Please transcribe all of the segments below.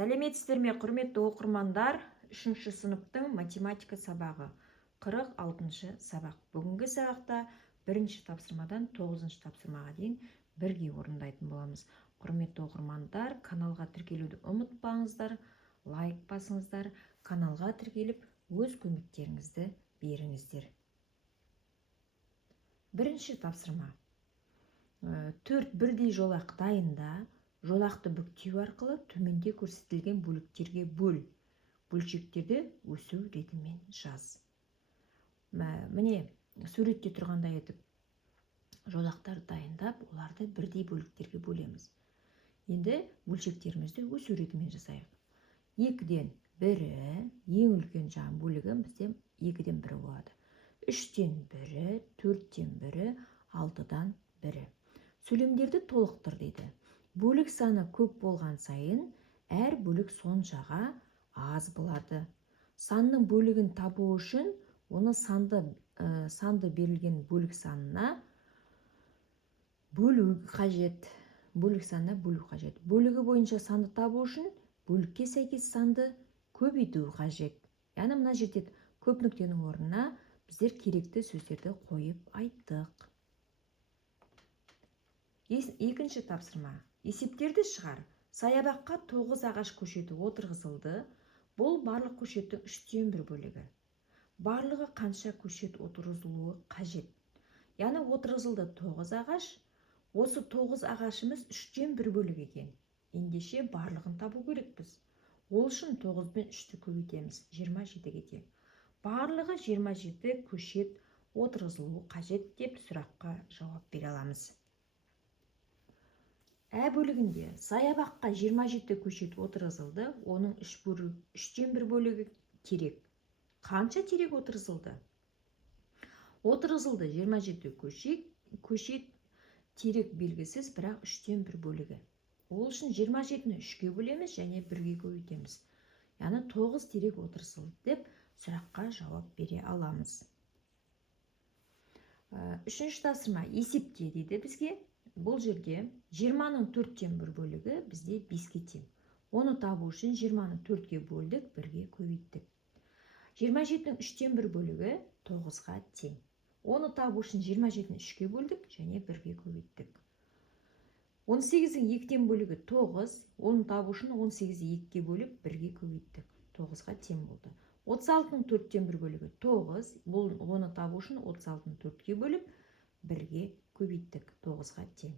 Сәлеметсіздер ме, құрметті оқырмандар? 3-ші сыныптың математика сабағы 46-шы сабақ. Бүгінгі сабақта 1-ші тапсырмадан 9-ші тапсырмаға дейін бірге орындайтын боламыз. Құрметті оқырмандар, каналға тіркелуді ұмытпаңыздар, лайк басыңыздар, каналға тіркеліп өз көмектеріңізді беріңіздер. 1-ші тапсырма. 4 бірдей жолақ дайында, жолақты бүктеу арқылы төменде көрсетілген бөліктерге бөл. Бөлшектерді өсу ретімен жаз. Міне, суретте тұрғандай етіп, жолақтарды дайындап, оларды бірдей бөліктерге бөлеміз. Енді бөлшектерімізді өсу ретімен жасайық. 2-ден 1-і, ең үлкен жан бөлігі бізде 2-ден 1 болады. 3-тен 1-і, 4-тен 1-і, 6-дан 1-і. Сөйлемдерді толықтыр дейді. Бөлік саны көп болған сайын, әр бөлік соншаға аз болады. Санның бөлігін табу үшін, оны санды берілген бөлік санына бөлу қажет. Бөлігі бойынша санды табу үшін, бөлікке сәйкес санды көбейту қажет. Яғни мына жерде көп нүктенің орнына біздер керекті сөздерді қойып айттық. 2-ші тапсырма. Есептерді шығар. Саябаққа 9 ағаш көшеті отырғызылды. Бұл барлық көшеттің 3-тен 1 бөлігі. Барлығы қанша көшет отырғызылуы қажет? Яғни отырғызылды 9 ағаш. Осы 9 ағашымыз 3-тен 1 бөлік екен. Ендеше барлығын табу керекпіз. Ол үшін 9 пен 3-ті көбейтеміз. 27-ге тең. Барлығы 27 көшет отырғызылуы қажет деп сұраққа жауап бере аламыз. Ә бөлігінде саябаққа 27 көшет отырғызылды, оның 3-тен 1 бөлігі терек. Қанша терек отырғызылды? Отырғызылды 27 көшет терек белгісіз, бірақ 3-тен 1 бөлігі. Ол үшін 27-ні 3-ке бөлеміз және 1-ге көбейтеміз. Яғни 9 терек отырғызылды деп сұраққа жауап бере аламыз. 3-ші тапсырма есепте дейді бізге. Бұл жерде 20-ның 4-тен 1 бөлігі бізде 5-ке тең. Оны табу үшін 20-ны 4-ке бөлдік, 1-ге көбейттік. 27-ның 3-тен 1 бөлігі 9-ға тең. Оны табу үшін 27-ні 3-ке бөлдік және 1-ге көбейттік. 18-дің 2-тен бөлігі 9, оны табу үшін 18-ді 2-ке бөліп 1-ге көбейттік. 9-ға тең болды. 36-ның 4-тен 1 бөлігі 9, оны табу үшін 36-ны 4-ке бөліп 1-ге көбейттік. 9-ға тең.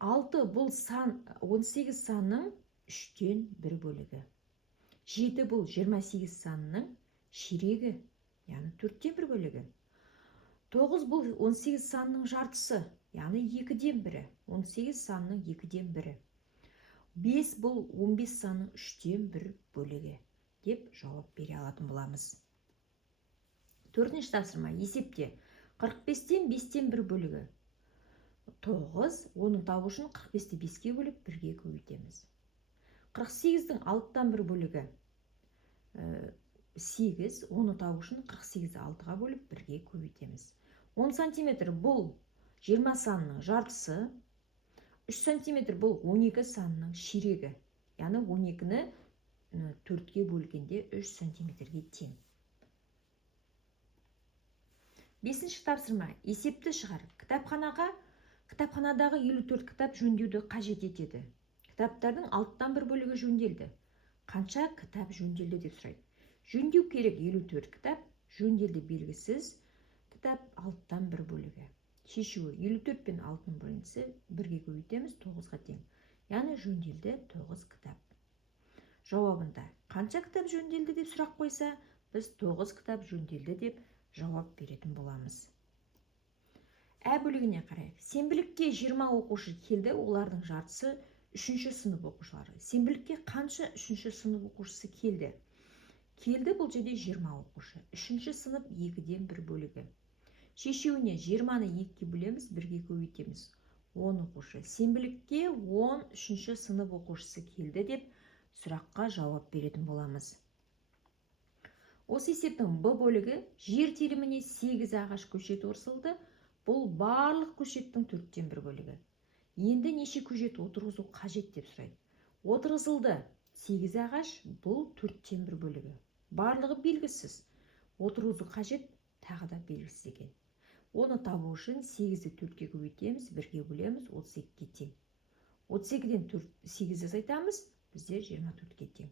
6 бұл 18 санның 3-тен 1 бөлігі. 7 бұл 28 санның ширегі, яғни 4-тен 1 бөлігі. 9 бұл 18 санның жартысы, яғни 2-ден 1-і. 18 санның 2-ден 1-і. 5 бұл 15 санның 3-тен 1 бөлігі деп жауап бере алатын боламыз. 4-ші тапсырма есепте 45-тен 5-тен 1 бөлігі 9, оны табу үшін 45-ті 5-ке бөліп 1-ге көбейтеміз. 48-дің 6-тан 1 бөлігі 8, оны табу үшін 48-ді 6-ға бөліп 1-ге көбейтеміз. 10 см бұл 20 санның жартысы, 3 см бұл 12 санның ширегі, яғни 12-ні 4-ке бөлгенде 3 см-ге тең. 5-ші тапсырма есепті шығар. Кітапханадағы 54 кітап жөндеуді қажет етеді. Кітаптардың 6-тан 1 бөлігі жөнделді. Қанша кітап жөнделді деп сұрайды. Жөндеу керек 54 кітап, жөнделді белгісіз, кітап 6-тан 1 бөлігі. Шешуі 54 пен 6-ның бөлінісі 1-ге көбейтеміз, 9-ға тең. Яғни жөнделді 9 кітап. Жауабында қанша кітап жөнделді деп сұрақ қойса, біз 9 кітап жөнделді деп жауап беретін боламыз. Ә бөлігіне қарайық. Сенбілікке 20 оқушы келді, олардың жартысы 3-ші сынып оқушылары. Сенбілікке қанша 3-ші сынып оқушысы келді? Келді бұл жерде 20 оқушы. 3-ші сынып 2-ден 1 бөлігі. Шешуіне 20-ны 2-ке бөлеміз, 1-ге көбейтеміз. 10 оқушы. Сенбілікке 10 3-ші сынып оқушысы келді деп сұраққа жауап беретін боламыз. Осы есептің Б бөлігі жер теліміне 8 ағаш көшет отырғызылды. Бұл барлық көшеттің 4-тен 1 бөлігі. Енді неше көшет отырғызу қажет деп сұрайды. Отырғызылды 8 ағаш бұл 4-тен 1 бөлігі. Барлығы белгісіз. Отырғызу қажет, тағы да белгісіз екен. Оны табу үшін 8-ді 4-ке көбейтеміз, 1-ге бөлеміз, 32-ге тең. 32-ден 8-ді азайтамыз, бізде 24-ге тең.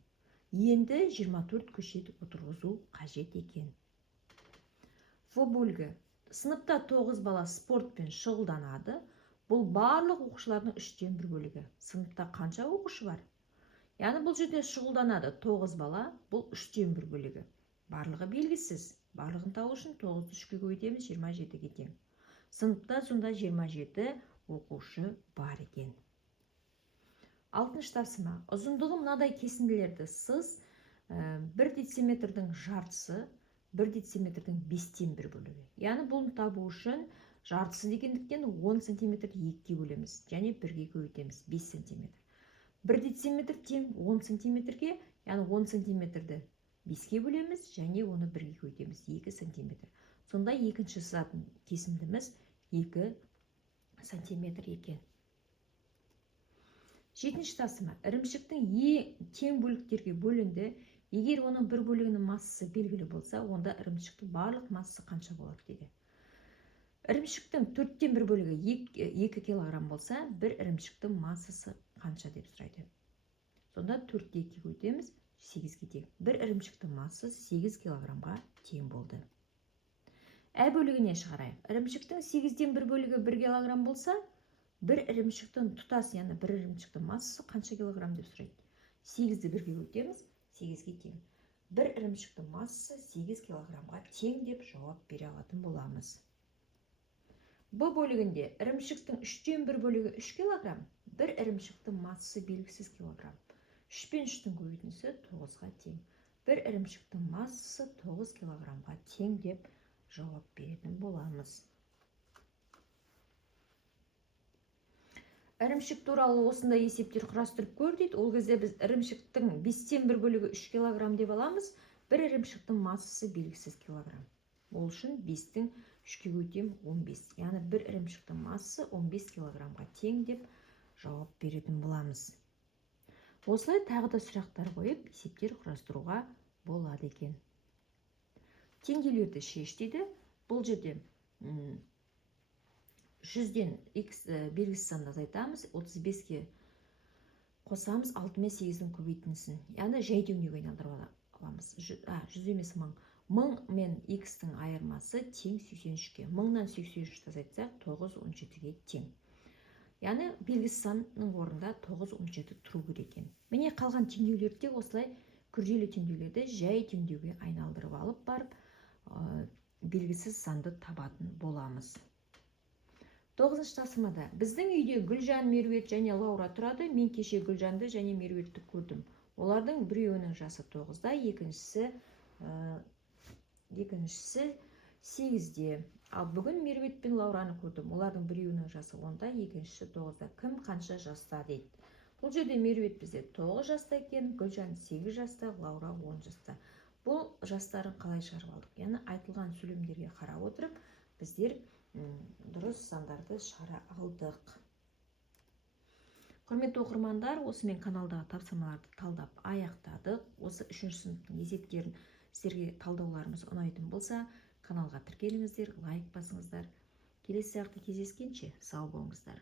Енді 24 көшет отырғызу қажет екен. В бөлігі. Сыныпта 9 бала спортпен шұғылданады. Бұл барлық оқушылардың 3-тен 1 бөлігі. Сыныпта қанша оқушы бар? Яғни бұл жерде шұғылданады 9 бала, бұл 3-тен 1 бөлігі. Барлығы белгісіз. Барлығын табу үшін 9-ды 3-ке көбейтеміз, 27-ге тең. Сыныпта сонда 27 оқушы бар екен. 6-шы тапсырма. Ұзындығы мынадай кесінділерді сыз 1 дециметрдің жартысы 1 дециметрдің 5-тен 1 бөлігі. Яғни бұны табу үшін жартысы дегендіктен 10 см 2-ге бөлеміз, және 1-ге көбейтеміз, 5 см. 1 дециметр тең 10 см-ге, яғни 10 см-ді 5-ге бөлеміз, және оны 1-ге көбейтеміз, 2 см. Сонда екінші сызатын кесіндіміз 2 см екен. 7-ші тапсырма. Ірімшіктің тең бөліктерге бөлінді. Егер оның бір бөлігінің массасы белгілі болса, онда ірімшіктің барлық массасы қанша болады дейді. Ірімшіктің 4-тен 1 бөлігі 2 кг болса, бір ірімшіктің массасы қанша деп сұрайды. Сонда 4-ті 2-ге көбейтеміз, 8-ге тең. Бір ірімшіктің массасы 8 кг-ға тең болды. Ә бөлігіне шығарайық. Ірімшіктің 8-тен 1 бөлігі 1 кг болса, бір ірімшіктің тұтас, яғни бір ірімшіктің массасы қанша килограмм деп сұрайды. 8-ді 1-ге көбейтеміз, 8-ге тең. Бір ірімшіктің массасы 8 кг-ға тең деп жауап бере алатын боламыз. Б бөлігінде ірімшіктің 3-тен 1 бөлігі 3 кг, бір ірімшіктің массасы белгісіз килограмм. 3 пен 3-тің көбейтіндісі 9-ға тең. Бір ірімшіктің массасы 9 кг-ға тең деп жауап беретін боламыз. Ірімшік туралы осындай есептер құрастырып көр дейді. Ол кезде біз ірімшіктің 5-тен 1 бөлігі 3 кг деп аламыз. Бір ірімшіктің массасы белгісіз килограмм. Ол үшін 5-тің 3-ке көбейтем 15. Яғни бір ірімшіктің массасы 15 кг-ға тең деп жауап беретін боламыз. Осылай тағы да сұрақтар қойып, есептер құрастыруға болады екен. Теңдеулерді шеш дейді. Бұл жерде 100-ден x белгісіз санды азайтамыз, 35-ге қосамыз, 6 мен 8-дің көбейтіндісін. Яғни жай теңдеуге айналдырып аламыз. 100 емес 1000. 1000 мен x-тің айырмасы тең 83-ге. 1000-нан 83-ті азайтсақ, 917-ге тең. Яғни белгісіз санның орнында 917 тұру керек екен. Міне қалған теңдеулерді осылай күрделі теңдеулерді жай теңдеуге айналдырып алып барып, белгісіз санды табатын боламыз. 9-шы тапсырмада біздің үйде Гүлжан, Меруерт және Лаура тұрады. Мен кеше Гүлжанды және Меруертті көрдім. Олардың біреуінің жасы 9-да, екіншісі 8-де. Ал бүгін Меруерт пен Лаураны көрдім. Олардың біреуінің жасы 10-да, екіншісі 9-да. Кім қанша жаста дейді. Бұл жерде Меруерт бізде 9 жаста екен, Гүлжан 8 жаста, Лаура 10 жаста. Бұл жастарын қалай шығарып алдық? Яғни айтылған сөйлемдерге қарап отырып, біздер дұрыс сандарды шығара алдық. Құрметті оқырмандар, осымен каналдағы тапсырмаларды талдап аяқтадық. Осы 3-ші сыныптың есептерін сіздерге талдауларымыз ұнайтын болса, каналға тіркеліңіздер, лайк басыңыздар. Келесі сабақта кездескенше сау болыңыздар.